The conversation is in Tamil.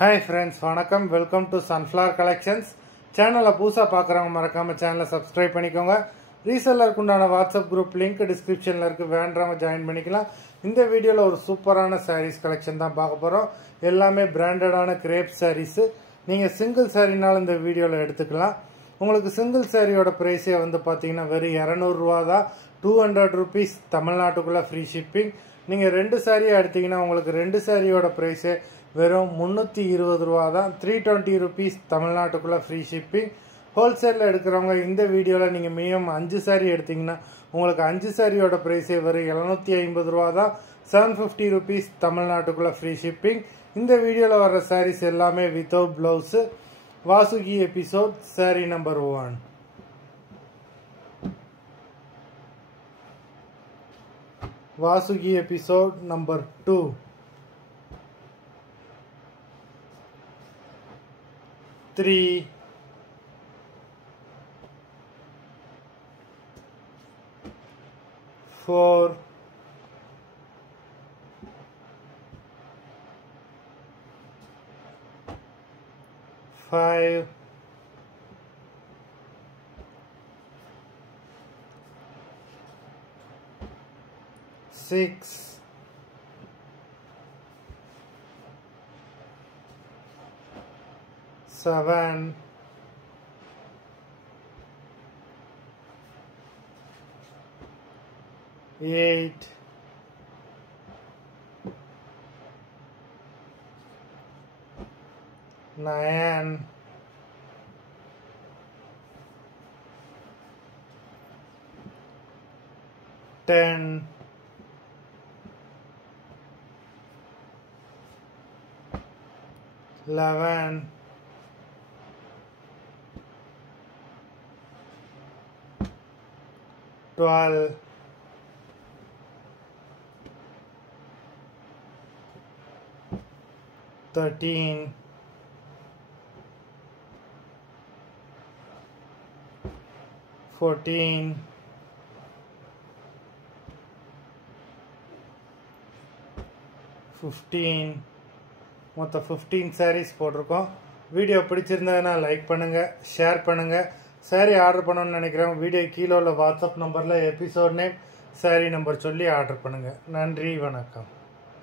Hi friends, வணக்கம். Welcome to Sunflower Collections. சேனலை புதுசாக பார்க்குறவங்க மறக்காமல் சேனலை சப்ஸ்கிரைப் பண்ணிக்கோங்க. ரீசெல்லருக்கு உண்டான வாட்ஸ்அப் குரூப் லிங்க் டிஸ்கிரிப்ஷனில் இருக்குது, வேண்டவங்க ஜாயின் பண்ணிக்கலாம். இந்த வீடியோவில் ஒரு சூப்பரான சாரீஸ் கலெக்ஷன் தான் பார்க்க போகிறோம். எல்லாமே பிராண்டடான கிரேப் சாரீஸு. நீங்கள் சிங்கிள் சாரீனாலும் இந்த வீடியோவில் எடுத்துக்கலாம். உங்களுக்கு சிங்கிள் சாரியோட ப்ரைஸே வந்து பார்த்தீங்கன்னா வெறும் 200 ரூபா தான். 200 rupees தமிழ்நாட்டுக்குள்ளே ஃப்ரீ ஷிப்பிங். நீங்கள் 2 சாரியாக எடுத்திங்கன்னா உங்களுக்கு 2 சாரியோட ப்ரைஸே வெறும் 320 ரூபா தான். 320 rupees தமிழ்நாட்டுக்குள்ளே ஃப்ரீ ஷிப்பிங். ஹோல்சேலில் எடுக்கிறவங்க இந்த வீடியோவில் நீங்கள் மினிமம் 5 சாரி எடுத்திங்கன்னா உங்களுக்கு 5 சாரியோட ப்ரைஸே வெறும் 750 ரூபா தான். 750 rupees தமிழ்நாட்டுக்குள்ளே ஃப்ரீ ஷிப்பிங். இந்த வீடியோவில் வர்ற சாரீஸ் எல்லாமே without blouse. Vasuki episode sorry number 1. Vasuki episode number 2. 3, 4, 5, 6, 7, 8, 9, 10, 11, 12, 13, 14, 15. மொத்தம் 15 சாரீஸ் போட்டிருக்கோம். வீடியோ பிடிச்சிருந்ததுன்னா லைக் பண்ணுங்கள், ஷேர் பண்ணுங்கள். சாரீ ஆர்டர் பண்ணணும்னு நினைக்கிறவங்க வீடியோ கீழே உள்ள வாட்ஸ்அப் நம்பரில் எபிசோட் நேம், சாரீ நம்பர் சொல்லி ஆர்டர் பண்ணுங்கள். நன்றி, வணக்கம்.